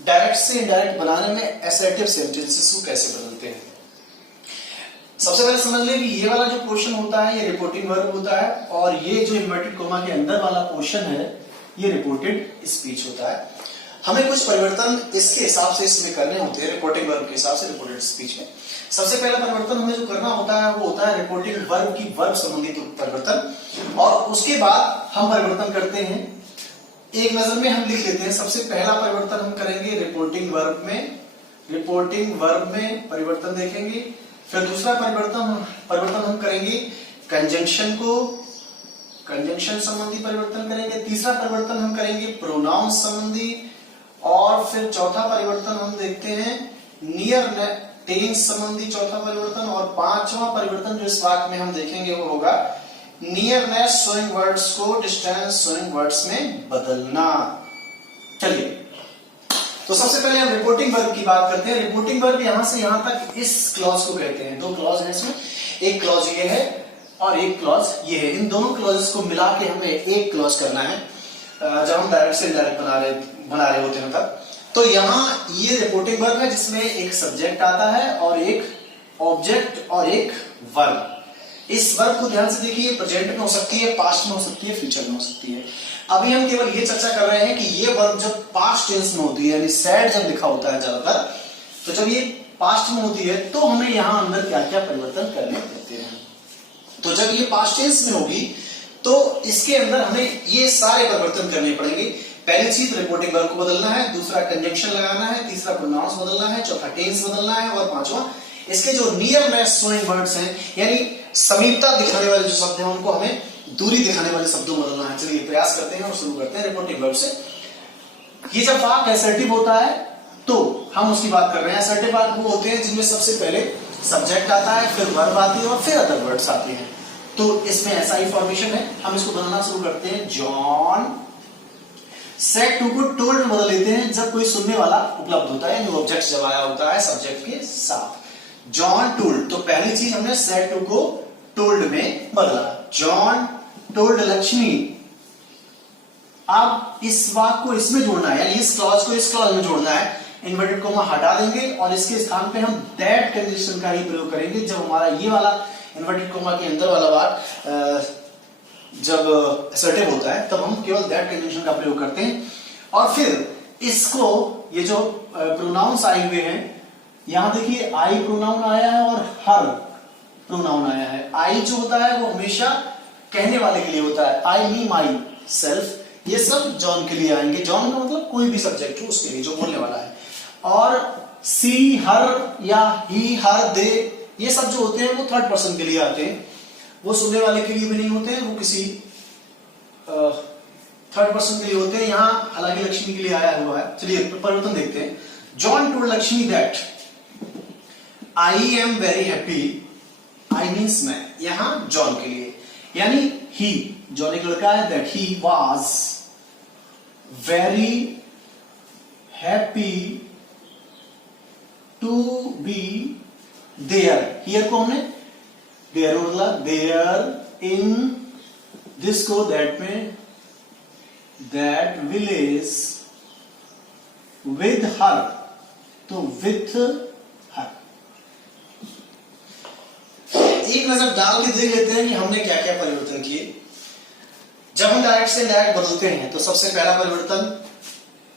Direct से indirect बनाने में असर्टिव सेंटेंसेस को कैसे बदलते हैं। सबसे पहले समझ लें कि ये वाला जो पोर्शन होता है ये रिपोर्टिंग वर्ब होता है और ये जो इन्वर्टेड कोमा के अंदर वाला पोर्शन है ये रिपोर्टेड स्पीच होता है। हमें कुछ परिवर्तन इसके हिसाब से इसमें करने होते हैं, रिपोर्टिंग वर्ब के हिसाब से रिपोर्टेड स्पीच में। सबसे पहला परिवर्तन हमें जो करना होता है वो होता है रिपोर्टिंग वर्ब की वर्ब संबंधित परिवर्तन, और उसके बाद हम परिवर्तन करते हैं। एक नजर में हम लिख लेते हैं। सबसे पहला परिवर्तन हम करेंगे रिपोर्टिंग वर्ब में परिवर्तन देखेंगे। फिर दूसरा परिवर्तन हम करेंगे कंजंक्शन संबंधी परिवर्तन करेंगे। तीसरा परिवर्तन हम करेंगे प्रोनाउन संबंधी, और फिर चौथा परिवर्तन हम देखते हैं नियर टेंस संबंधी चौथा परिवर्तन, और पांचवा परिवर्तन जो इस वाक्य में हम देखेंगे वो होगा नियरनेस शोइंग वर्ड्स को डिस्टेंस शोइंग वर्ड्स में बदलना। चलिए, तो सबसे पहले हम रिपोर्टिंग वर्ब की बात करते हैं। रिपोर्टिंग वर्ब यहां से यहां तक इस क्लॉज को कहते हैं। दो क्लॉज है इसमें, एक क्लॉज ये है और एक क्लॉज ये है। इन दोनों क्लॉजेस को मिला के हमें एक क्लॉज करना है जब हम डायरेक्ट से इनडायरेक्ट बना रहे होते हैं तब। तो यहाँ ये रिपोर्टिंग वर्ब है जिसमें एक सब्जेक्ट आता है और एक ऑब्जेक्ट और एक वर्ब। इस वर्ब को ध्यान से देखिए, प्रेजेंट में हो सकती है, पास्ट में हो सकती है, फ्यूचर में हो सकती है। अभी हम केवल ये चर्चा कर रहे हैं कि ये वर्ब जब पास्ट टेंस में होती है, यानी सैड जब लिखा होता है ज्यादातर, तो जब ये पास्ट में होती है तो हमें यहाँ अंदर क्या क्या परिवर्तन करने पड़ते हैं। तो जब ये पास्ट टेंस में होगी तो इसके अंदर हमें ये सारे परिवर्तन करने पड़ेंगे। पहली चीज रिपोर्टिंग वर्ब को बदलना है, दूसरा कंजंक्शन लगाना है, तीसरा प्रोनाउंस बदलना है, चौथा टेंस बदलना है, और पांचवा इसके जो नियरनेस शोइंग वर्ड्स हैं, यानी समीपता दिखाने वाले जो शब्द हैं उनको हमें दूरी दिखाने वाले शब्दों में बदलना है। चलिए प्रयास करते हैं और शुरू करते हैं रिपोर्टिंग वर्ब से। ये जब वाक्य असर्टिव होता है तो हम उसकी बात कर रहे हैं। असर्टिव वाक्य वो होते हैं जिनमें सबसे पहले सब्जेक्ट आता है, फिर वर्ब आती है और फिर अदर वर्ड्स आते हैं। तो इसमें ऐसा ही फॉर्मेशन है। हम इसको बनाना शुरू करते हैं। जॉन सेड टू को टोल्ड में बदल लेते हैं जब कोई सुनने वाला उपलब्ध होता है, ऑब्जेक्ट जब आया होता है सब्जेक्ट के साथ। जॉन टोल्ड, तो पहली चीज हमने सेड टू को टोल्ड में बदला। John told Lakshmi. अब इस वाक्य को इसमें जोड़ना है, यानी इस क्लॉज को इस क्लॉज में जोड़ना है। इन्वर्टेड कोमा हटा देंगे और इसके स्थान पे हम दैट कंडीशन का ही प्रयोग करेंगे। जब हमारा ये वाला इन्वर्टेड कोमा के अंदर वाला वाक्य जब असर्टिव होता है तब हम केवल दैट कंडीशन का प्रयोग करते हैं। और फिर इसको ये जो प्रोनाउंस आए हुए हैं, यहां देखिए आई प्रोनाउन आया है और हर प्रोनाउन आया है। आई जो होता है वो हमेशा कहने वाले के लिए होता है, आई मी माई सेल्फ, ये सब जॉन के लिए आएंगे। जॉन का मतलब कोई भी सब्जेक्ट हो उसके लिए जो बोलने वाला है। और सी हर या ही हर दे, ये सब जो होते हैं वो थर्ड पर्सन के लिए आते हैं, वो सुनने वाले के लिए भी नहीं होते हैं, वो किसी थर्ड पर्सन के लिए होते हैं। यहां हालांकि लक्ष्मी के लिए आया हुआ है। चलिए परिवर्तन देखते हैं। John told Lakshmi that I am very happy. I means मैं, यहां जॉन के लिए, यानी ही, जॉन एक लड़का है, that he was very happy to be there. Here को हमने देयर मतलब देयर इन, दिस को दैट में, दैट विलेज विद हर, तो विथ हर। एक नजर डाल के देख लेते हैं कि हमने क्या क्या परिवर्तन किए। जब हम डायरेक्ट से डायरेक्ट बदलते हैं तो सबसे पहला परिवर्तन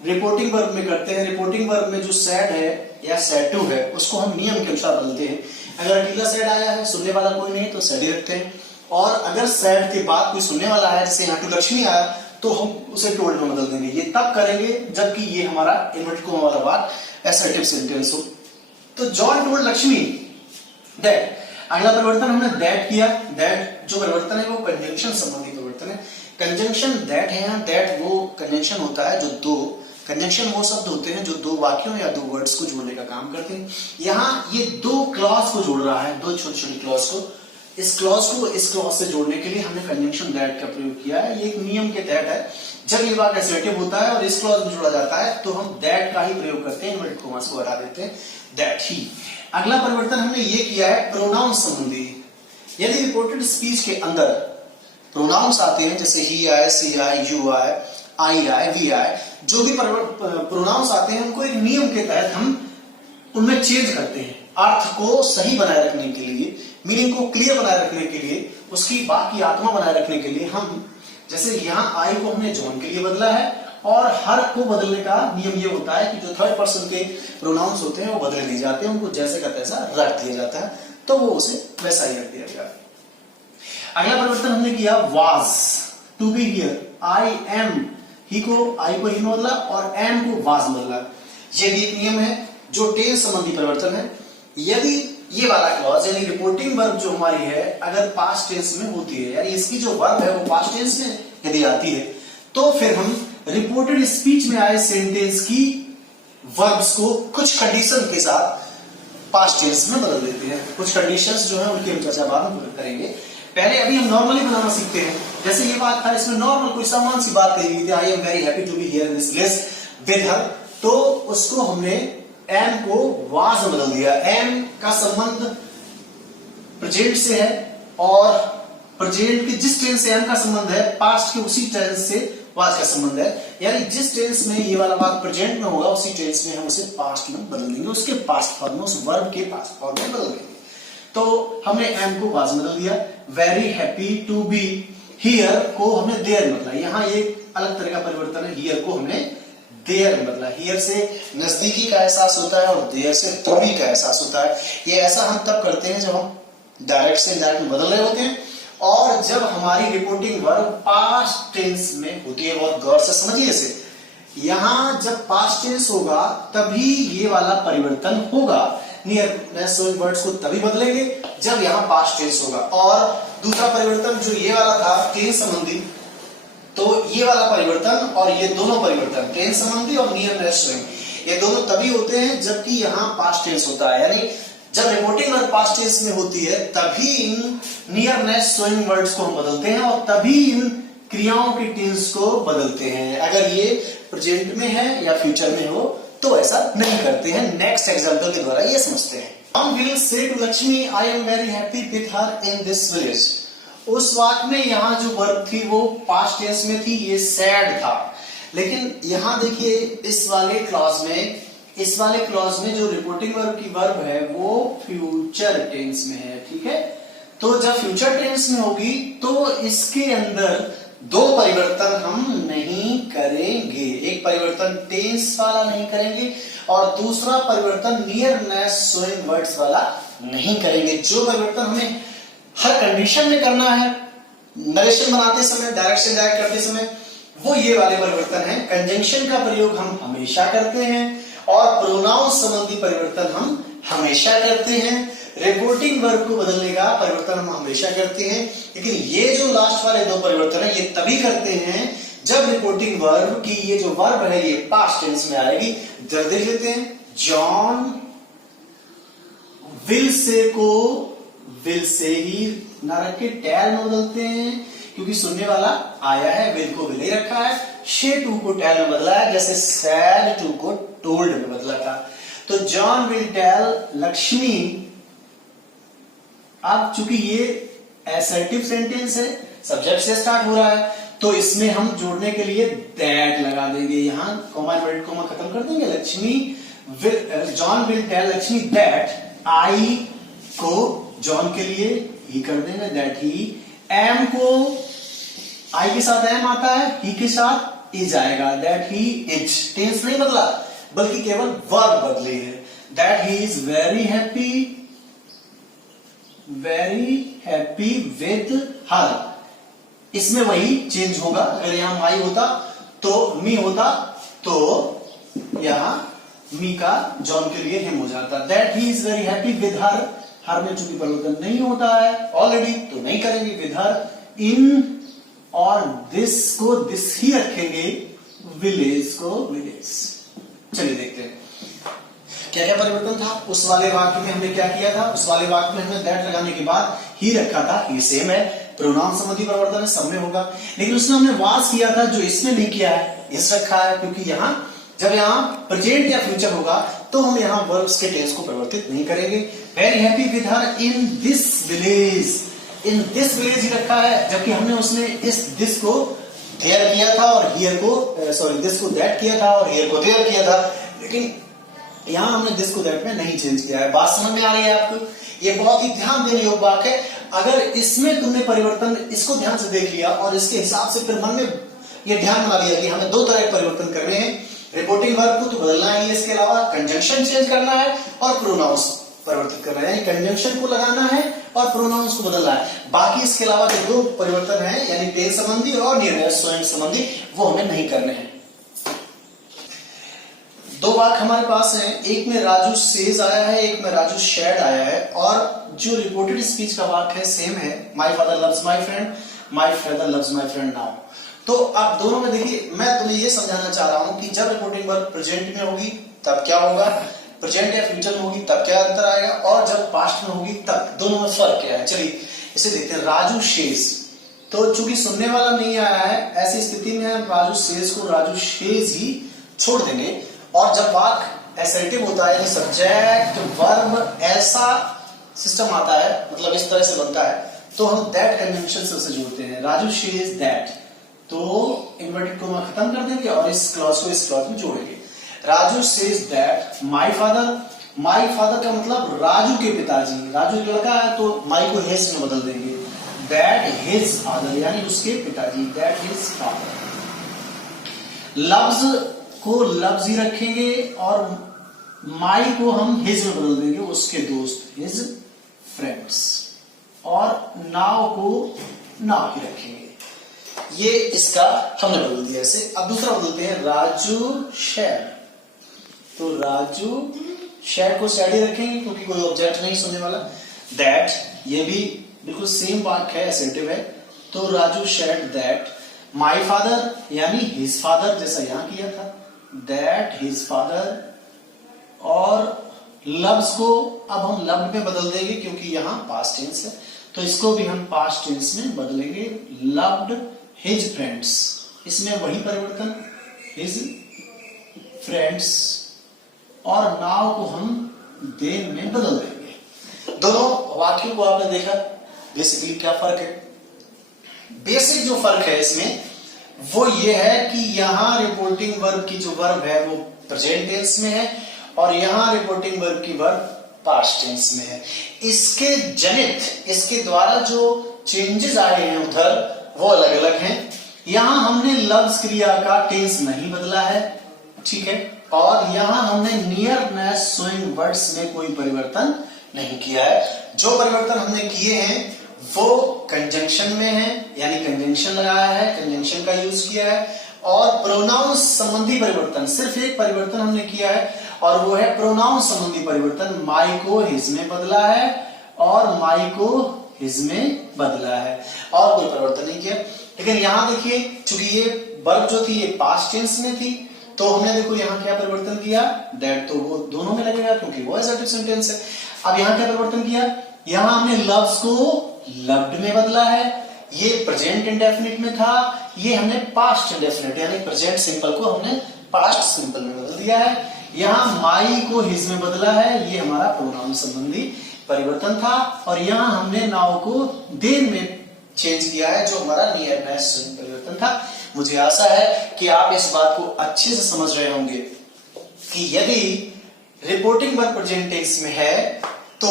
रिपोर्टिंग वर्ब में करते हैं। रिपोर्टिंग वर्ब में जो सैड है या सैड टू है उसको हम नियम के अनुसार बदलते हैं। अगर अकेला सैड आया है, सुनने वाला कोई नहीं, तो सैड ही रखते हैं। और अगर सैड के बाद कोई सुनने वाला है, जैसे यहाँ टू लक्ष्मी आया, तो हम उसे टोल्ड में बदल देंगे। ये तब करेंगे जबकि ये हमारा इन्वर्टेड कोमा वाला वाक्य असर्टिव सेंटेंस हो। तो जॉन टोल्ड लक्ष्मी दैट। अगला परिवर्तन हमने दैट किया। दैट जो परिवर्तन है वो कंजंक्शन संबंधी परिवर्तन है। कंजंक्शन दैट है, यहाँ दैट वो कंजंक्शन होता है जो दो, कंजंक्शन वो शब्द होते हैं जो दो वाक्यों या दो वर्ड्स को जोड़ने का काम करते हैं। यहाँ ये दो क्लॉज को जोड़ रहा है, दो छोटी छोटी क्लॉज को। इस क्लॉज को इस क्लॉज से जोड़ने के लिए हमने कंजंक्शन दैट का प्रयोग किया है। ये एक नियम के तहत है। जब ये वाक्य असर्टिव होता है और इस क्लॉज में जोड़ा जाता है तो हम दैट का ही प्रयोग करते हैं, इन्वर्टेड कोमास को हटा देते हैं, दैट ही। अगला परिवर्तन हमने ये किया है प्रोनाउन संबंधी। यदि रिपोर्टेड स्पीच के अंदर प्रोनाउंस आते हैं, जैसे ही आए, सी आए, यू आए, आई आई वी आई, जो भी प्रोनाउंस आते हैं उनको एक नियम के तहत हम उनमें चेंज करते हैं, अर्थ को सही बनाए रखने के लिए, मीनिंग को क्लियर बनाए रखने के लिए, उसकी बात की आत्मा बनाए रखने के लिए हम, जैसे यहाँ आई को हमने जॉन के लिए बदला है, और हर को बदलने का नियम ये होता है कि जो थर्ड पर्सन के प्रोनाउंस होते हैं वो बदले नहीं जाते, उनको जैसे का तैसा रख दिया जाता है, तो वो उसे वैसा ही रख दिया गया। अगला परिवर्तन हमने किया was, to be here, I am, he को आई को ही में बदला और एम को वाज में बदला। ये भी एक नियम है जो टेंस संबंधी परिवर्तन है। यदि ये वाला क्लॉज यानी रिपोर्टिंग वर्ब जो हमारी है अगर पास्ट टेंस में होती है, यानी इसकी जो वर्ब है वो पास्ट टेंस में यदि आती है, तो फिर हम रिपोर्टेड स्पीच में आए सेंटेंस की वर्ब्स को कुछ कंडीशन के साथ पास्ट टेंस में बदल देते हैं। कुछ कंडीशंस जो है उनकी हम चर्चा बाद में करेंगे। पहले अभी हम नॉर्मली बनाना सीखते हैं। जैसे ये बात था, इसमें नॉर्मल कोई सामान्य सी बात कही गई थी, I am very happy to be here in this place with her, तो उसको हमने एम को वाज में बदल दिया। एम का संबंध प्रेजेंट से है और प्रेजेंट के जिस टेंस से एम का संबंध है पास्ट के उसी टेंस से वाज का संबंध है, यानी जिस टेंस में ये वाला बात प्रेजेंट में होगा उसी टेंस में हम उसे पास्ट में बदल देंगे, उसके पास्ट फॉर्म में, उस वर्ब के पास्ट फॉर्म में बदल देंगे। तो हमने एम को वाज में बदल दिया। Very happy to be here को हमने देयर में बदला। यहाँ एक अलग तरह का परिवर्तन है, हियर को हमने देयर में बदला। हियर से नजदीकी का एहसास होता है और देयर से दूरी का एहसास होता है। ये ऐसा हम तब करते हैं जब हम डायरेक्ट से इनडायरेक्ट में बदल रहे होते हैं और जब हमारी रिपोर्टिंग वर्ब पास्ट टेंस में होती है। बहुत गौर से समझिए इसे, यहां जब पास्ट टेंस होगा तभी ये वाला परिवर्तन होगा। नियरनेस शोइंग वर्ड्स को तभी बदलेंगे जब यहाँ पास्ट टेंस होगा। और दूसरा परिवर्तन जो ये वाला था टेंस संबंधी, तो ये वाला परिवर्तन और ये दोनों परिवर्तन टेंस संबंधी और नियरनेस शोइंग, ये दोनों तभी होते हैं जबकि यहाँ पास्ट टेंस होता है। यानी जब रिपोर्टिंग वर्ड पास्ट टेंस में होती है तभी इन नियरनेस शोइंग वर्ड्स को हम बदलते हैं और तभी इन क्रियाओं के टेंस को बदलते हैं। अगर ये प्रेजेंट में है या फ्यूचर में हो तो ऐसा नहीं करते हैं। नेक्स्ट एग्जांपल के द्वारा ये समझते हैं। John will say to Lakshmi, I am very happy with her in this village. उस वाक्य में यहाँ जो वर्ब थी वो पास्ट टेंस में थी, ये सैड था। लेकिन यहाँ देखिए इस वाले क्लॉज में जो रिपोर्टिंग वर्ब की वर्ब है वो फ्यूचर टेंस में है, ठीक है। तो जब फ्यूचर टेंस में होगी तो इसके अंदर दो परिवर्तन हम नहीं करेंगे। एक परिवर्तन टेंस वाला नहीं करेंगे और दूसरा परिवर्तन नियरनेस शोइंग वर्ड्स वाला नहीं करेंगे। जो परिवर्तन हमें हर कंडीशन में करना है, नरेशन बनाते समय, डायरेक्ट से इनडायरेक्ट करते समय, वो ये वाले परिवर्तन है। कंजंक्शन का प्रयोग हम हमेशा करते हैं और प्रोनाउन संबंधी परिवर्तन हम हमेशा करते हैं। रिपोर्टिंग वर्ब को बदलने का परिवर्तन हम हमेशा करते हैं। लेकिन ये जो लास्ट वाले दो परिवर्तन है ये तभी करते हैं जब रिपोर्टिंग वर्ब की ये जो वर्ब है ये पास्ट टेंस में आएगी। जब देख लेते हैं, जॉन विल से को विल से ही ना रख के टेल में बदलते हैं क्योंकि सुनने वाला आया है, विल को विल ही रखा है। शे टू को टेल में बदला है जैसे सैड टू को टोल्ड में बदला था। तो जॉन विल टेल लक्ष्मी, अब चूंकि ये असर्टिव सेंटेंस है, सब्जेक्ट से स्टार्ट हो रहा है, तो इसमें हम जोड़ने के लिए दैट लगा देंगे। यहां कॉमा इन्वर्टेड कॉमा खत्म कर देंगे। John will tell Lakshmi that, I को जॉन के लिए ही कर देंगे, दैट ही। एम को आई के साथ एम आता है, ही के साथ इज आएगा, दैट ही इज। टेंस नहीं बदला बल्कि केवल वर्ब बदले है। That he is very happy with हर, इसमें वही चेंज होगा। अगर यहां माई होता तो मी होता, तो यहां मी का जॉन के लिए हिम हो जाता। That he is very happy with her, her में चूंकि परिवर्तन नहीं होता है ऑलरेडी तो नहीं करेंगे विद हर। इन और दिस को दिस ही रखेंगे, विलेज को विलेज। चलिए देखते हैं क्या क्या परिवर्तन था। उस वाले वाक्य में हमने क्या किया था, उस वाले वाक्य में हमने दैट लगाने के बाद ही रखा था, ये सेम है, प्रोनाउन संबंधी परिवर्तन है, सब में होगा। लेकिन उसमें हमने वाज किया था, जो इसमें नहीं किया है इस रखा है, क्योंकि यहां जब यहां प्रेजेंट या फ्यूचर होगा तो हम यहां वर्ब्स के टेंस को परिवर्तित नहीं करेंगे। Very happy with her in this village, in this village ही रखा है, जबकि हमने उसमें इस दिस को देयर किया था और हियर को सॉरी दिस को दैट किया था और हियर को देयर किया था, लेकिन यहां हमने दिस को दैट में नहीं चेंज किया है। बात समझ में आ रही है आपको? ये बहुत ही ध्यान देने योग्य बात है। अगर इसमें तुमने परिवर्तन इसको ध्यान से देख लिया और इसके हिसाब से फिर मन में ये ध्यान बना लिया कि हमें दो तरह के परिवर्तन करने हैं, रिपोर्टिंग वर्ब को तो बदलना ही है, इसके अलावा कंजंक्शन चेंज करना है और प्रोनाउंस परिवर्तित करना है, यानी कंजंक्शन को लगाना है और प्रोनाउंस को बदलना है। बाकी इसके अलावा जो दो परिवर्तन है यानी टेंस संबंधी और नियर स्वयं संबंधी वो हमें नहीं करने हैं। दो वाक्य हमारे पास हैं, एक में राजू सेज आया है, एक में राजू शेड आया है, और जो रिपोर्टेड स्पीच का वाक्य है सेम है, my father loves my friend, my father loves my friend now. तो अब दोनों में देखिए मैं तुम्हें ये समझाना चाह रहा हूं कि जब रिपोर्टिंग वर्ब प्रेजेंट में होगी तब क्या होगा, प्रेजेंट या फ्यूचर में होगी तब क्या अंतर आएगा, और जब पास्ट में होगी तब दोनों में फर्क क्या है। चलिए इसे देखते हैं। राजू शेज, तो चूंकि सुनने वाला नहीं आया है, ऐसी स्थिति में हम राजू शेज को राजू शेज ही छोड़ देंगे, और जब वाक्य असर्टिव होता है यानी सब्जेक्ट वर्ब ऐसा सिस्टम आता है, मतलब इस तरह से बनता है, तो हम दैट कंजंक्शन से उसे जोड़ते हैं। राजू शेज दैट, तो इन्वर्टेड कोमा खत्म कर देंगे और इस क्लॉज को इस क्लॉज में जोड़ेंगे। Raju says that my father, my father का मतलब राजू के पिताजी, राजू एक लड़का है तो माय को हिज में बदल देंगे, दैट हिज फादर यानी उसके पिताजी, दैट हिज फादर। लव्स को लव्स ही रखेंगे और माय को हम हिज में बदल देंगे, उसके दोस्त, हिज फ्रेंड्स, और नाव को नाव ही रखेंगे। ये इसका हमने बदल दिया ऐसे। अब दूसरा बदलते हैं, राजू शेड, तो राजू शेड को शेड ही रखेंगे क्योंकि कोई ऑब्जेक्ट नहीं सुनने वाला। दैट, ये भी बिल्कुल सेम वाक्य है, असर्टिव है, तो Raju said that my father यानी हिज फादर, जैसा यहां किया था, दैट हिज फादर, और लव्स को अब हम लव्ड में बदल देंगे क्योंकि यहां पास्ट टेंस है, तो इसको भी हम पास्ट टेंस में बदलेंगे, लव्ड हिज फ्रेंड्स, इसमें वही परिवर्तन, हिज फ्रेंड्स, और नाउ को हम देन में बदल देंगे। दोनों वाक्यों को आपने देखा बेसिकली क्या फर्क है। बेसिक जो फर्क है इसमें वो ये है कि यहां रिपोर्टिंग वर्ब की जो वर्ब है वो प्रेजेंट टेंस में है और यहां रिपोर्टिंग वर्ब की वर्ब पास्ट टेंस में है। इसके जनित, इसके द्वारा जो चेंजेस आए हैं उधर वो अलग अलग हैं। यहां हमने लव्स क्रिया का टेंस नहीं बदला है, ठीक है, और यहां हमने नियरनेस शोइंग वर्ड्स में कोई परिवर्तन नहीं किया है। जो परिवर्तन हमने किए हैं वो कंजंक्शन में है, यानी कंजंक्शन लगाया है, कंजंक्शन का यूज किया है, और प्रोनाउंस संबंधी परिवर्तन, सिर्फ एक परिवर्तन हमने किया है और वो है प्रोनाउंस संबंधी परिवर्तन। माई को हिज में बदला है और माई को हिज में बदला है, और कोई परिवर्तन नहीं किया। लेकिन यहां देखिए, चूंकि ये वर्ब जो थी ये पास्ट टेंस में थी, तो हमने देखो यहां क्या परिवर्तन किया, दैट तो वो दोनों में लगेगा क्योंकि वो असर्टिव सेंटेंस है। अब यहां क्या परिवर्तन किया, यहां हमने लव्स को लव्ड में बदला है, ये प्रेजेंट इंडेफिनिट में था, ये हमने पास्ट इंडेफिनिट यानी प्रेजेंट सिंपल को हमने पास्ट सिंपल में बदल दिया है। यहां माई को हिज में बदला है, ये हमारा प्रोनाउन संबंधी परिवर्तन था, और यहां हमने नाउ को देन में चेंज किया है जो हमारा नियरनेस परिवर्तन था। मुझे आशा है कि आप इस बात को अच्छे से समझ रहे होंगे कि यदि रिपोर्टिंग वर्ब प्रेजेंट टेंस में है तो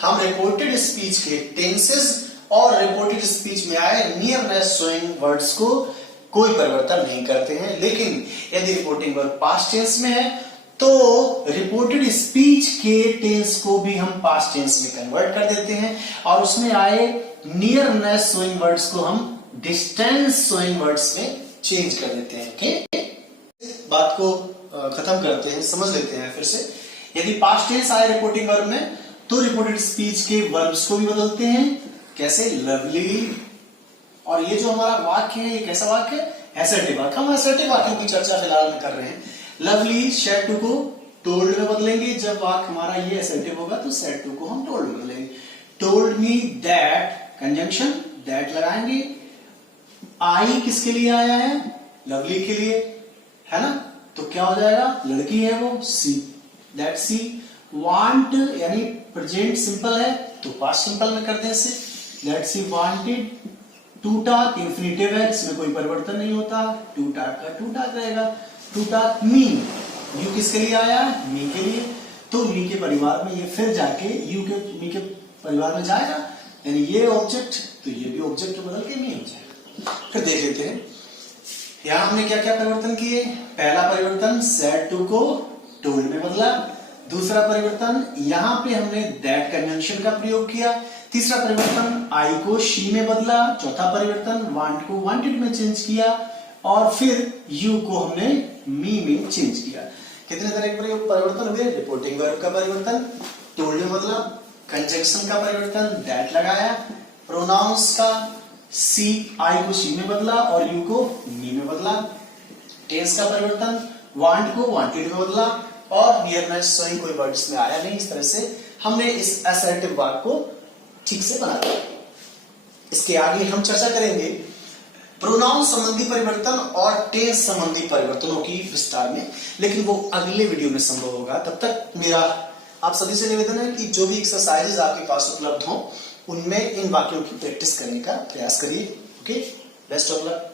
हम रिपोर्टेड स्पीच के टेंसेस और रिपोर्टेड स्पीच में आए नियरनेस शोइंग वर्ड्स को कोई परिवर्तन नहीं करते हैं। लेकिन यदि रिपोर्टिंग वर्ब पास्ट टेंस में है तो रिपोर्टेड स्पीच के टेंस को भी हम पास्ट टेंस में कन्वर्ट कर देते हैं और उसमें आए नियरनेस शोइंग वर्ड्स को हम डिस्टेंस शोइंग वर्ड्स में चेंज कर देते हैं। ओके, बात को खत्म करते हैं, समझ लेते हैं फिर से। यदि पास्ट टेंस आए रिपोर्टिंग वर्ब में तो रिपोर्टेड स्पीच के वर्ब्स को भी बदलते हैं। कैसे? लवली, और ये जो हमारा वाक्य है ये कैसा वाक्य है? असर्टिव वाक्य। हम असर्टिव वाक्यों की चर्चा फिलहाल में कर रहे हैं। लवली शेड टू को टोल्ड में बदलेंगे, जब वाक्य हमारा ये असर्टिव होगा तो शेड टू को हम टोल्ड में बदलेंगे। Told me that, conjunction that लगाएंगे। आई किसके लिए आया है? लवली के लिए, है ना, तो क्या हो जाएगा? लड़की है वो, सी, दैट सी। वांट यानी प्रेजेंट सिंपल है तो पास्ट सिंपल में कर दें इसे, दैट सी वांटेड टूटा इंफिनिटिव है, इसमें कोई परिवर्तन नहीं होता, टूटा का टूटा रहेगा। टूटा मी, यू किसके लिए आया? मी के लिए। तो मी के परिवार में ये फिर जाके यू के मी के परिवार में जाएगा, यानी ये ऑब्जेक्ट तो ये भी ऑब्जेक्ट बदल के मी हो जाएगा। फिर देख लेते हैं यहां हमने क्या क्या परिवर्तन किए। पहला परिवर्तन सेड टू को टोल्ड में बदला। दूसरा परिवर्तन यहां पे हमने दैट कन्वेंशन का प्रयोग किया। तीसरा परिवर्तन आई को शी में बदला। चौथा परिवर्तन वांट को वांटेड में चेंज किया और फिर यू को हमने मी में चेंज किया। कितने तरह के परिवर्तन हुए? रिपोर्टिंग वर्ब का परिवर्तन, टोल्ड में बदला, कंजंक्शन का परिवर्तन, दैट लगाया, प्रोनाउंस का सी आई को शी में बदला और यू को मी में बदला, टेंस का परिवर्तन, वांट को वांटेड में बदला और नियरनेस शोइंग कोई वर्ड इसमें आया नहीं। इस तरह से हमने इस असर्टिव वर्ब को ठीक से बना दिया। इसके आगे हम चर्चा करेंगे प्रोनाउन संबंधी परिवर्तन और टेंस संबंधी परिवर्तनों की विस्तार में, लेकिन वो अगले वीडियो में संभव होगा। तब तक मेरा आप सभी से निवेदन है कि जो भी एक्सरसाइजेज आपके पास उपलब्ध हों उनमें इन वाक्यों की प्रैक्टिस करने का प्रयास करिए। Okay, best of luck.